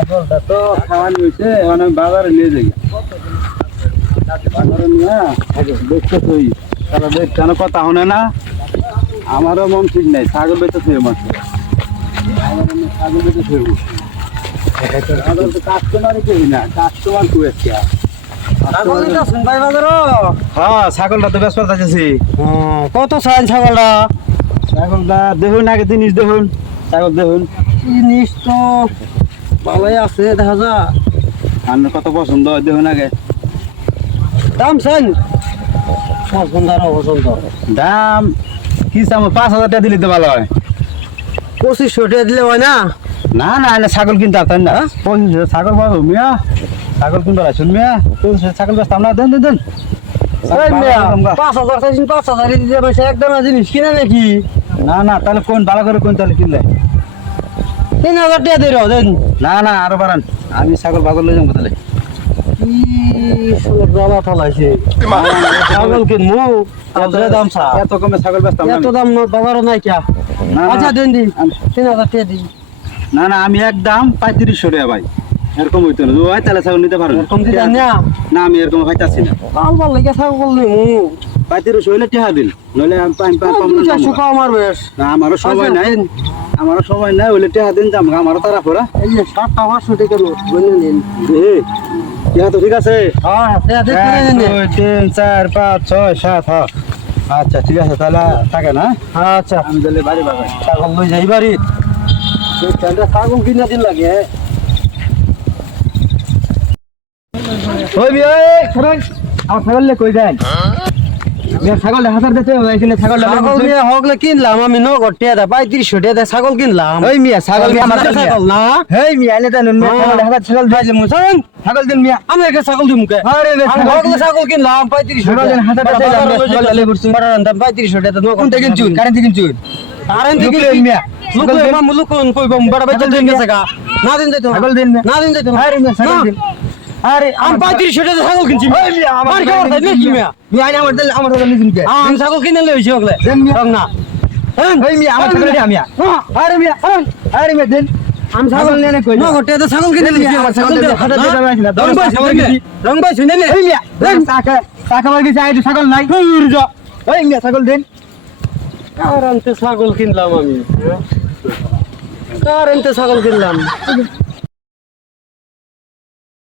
ছাগলটা তো খাওয়ানো হয়েছে, এখন আমি বাজারে নিয়ে যাই। বাজারে নিয়ে দেখতে তুই তারা দেখ কেন কথা শোনে না, আমারও মন ঠিক নাই। ছাগল বেঁচে থুয়ে মাছ ছাগল বেঁচে থুয়ে কাস্টমারই করি না, কাস্টমার তুই হ্যাঁ ছাগলটা তো বেশ পাচ্ছি। কত চাইন ছাগলটা? ছাগলটা দেখুন আগে জিনিস দেখুন, ছাগল দেখুন জিনিস তো ভালোই আছে দেখা যা। আপনার কত পছন্দ হয় দেখুন আগে। দাম চাইন পছন্দ আর অপছন্দ? দাম কি চাম 5,000 টাকা দিলে তো ভালো হয়। 2500 টাকা দিলে হয় না? না না না ছাগল কিনতে আসতেন না, 25,000 ছাগল পাবো মিয়া, ছাগল কিনতে আসুন মিয়া, 25,000 ছাগল বেচতাম না। দেন দেন দেন 5,000 চাইছেন, 5,000 দিতে পয়সা একদম জিনিস কিনে নাকি? না না তাহলে কোন ভালো করে কোন তাহলে কিনলে 3,000 টাকা দিয়ে দেন। না না আরো বাড়ান, আমি ছাগল বাগল লই যাবো তাহলে। ছাগল কিনবো দাম চা, এত কমে ছাগল বেচতাম না এত দাম বাজারও নাই কিয়া। না, আচ্ছা দেন দিন 3,000 টাকা দিন। না না আমি একদম 3500 টাকা ভাই, এরকম হইতো না। ওই তাহলে ছাগল নিতে পারো কম দিতে না? না আমি এরকম খাইতাছি না। কাল ভাল লাগে ছাগল নিমু 3500 হইলে টাকা দিন, নইলে আমি পাম পাম না। 400 কম আর বেশ। না আমারও সবাই নাই, আমারও সবাই নাই, হইলে টাকা দিন যাম, আমারও তারা পড়া। এই যে 7,500 টাকা নোট বলে নিন। টাকা তো ঠিক আছে। হ্যাঁ টাকা দিয়ে 1 2 3 4 5 6 7 হ্যাঁ আচ্ছা ঠিক আছে তাহলে থাকে না। আচ্ছা আমি তাহলে বাড়ি বাগাই ছাগল লই যাই বাড়ি। ছাগল কিনা দিন লাগে। ওই বিয়ে ছাগল আমার ছাগল লে কই যায় ছাগল হাজার দিতে হবে এখানে। ছাগল নিয়ে হগলে কিনলাম আমি নগদ টাকা 3500 টাকা ছাগল কিনলাম। ওই মিয়া ছাগল আমার ছাগল না হেই মিয়া এনে দেন মিয়া ছাগল হাজার ছাগল দিলে মুসন ছাগল দিন মিয়া আমি একটা ছাগল দিমু কে? আরে বে হগলে ছাগল কিনলাম 3500 ছাগল দেন হাজার টাকা ছাগল দিলে বুঝছি বাড়ান দাম 3500 টাকা নগদ। কোন থেকে কিনছুন কারেন্ট থেকে কিনছুন কারেন্ট থেকে মিয়া লুকো মা মুলুকুন কই বম বড় বেচে দিন গেছে গা। না দিন যাইতো ছাগল দিন না দিন যাইতো। আরে মিয়া ছাগল দিন। আরে আমি 3500 টাকা ছাগল কিনছি। ওই মিয়া আমার খবর তাই নাকি মিয়া? মিয়া আইনা আমার ছাগল নিছুন কে আমি ছাগল কিনে লই হইছি হগলে দেন মিয়া রং না। ওই মিয়া আমার ছাগল দিয়া মিয়া আরে মিয়া আরে মিয়া দেন আমি ছাগল নিয়ে নে কই নগদ টাকা ছাগল কিনে লইছি। আমার ছাগল দিয়ে হাজার টাকা বাইছি না রং ভাই শুনে নে রং ভাই শুনে নে। ওই মিয়া দেন টাকা টাকা মার্কে চাই ছাগল নাই যা ওই মিয়া ছাগল দেন। কারেন্টে ছাগল কিনলাম আমি, কারেন্টে ছাগল কিনলাম।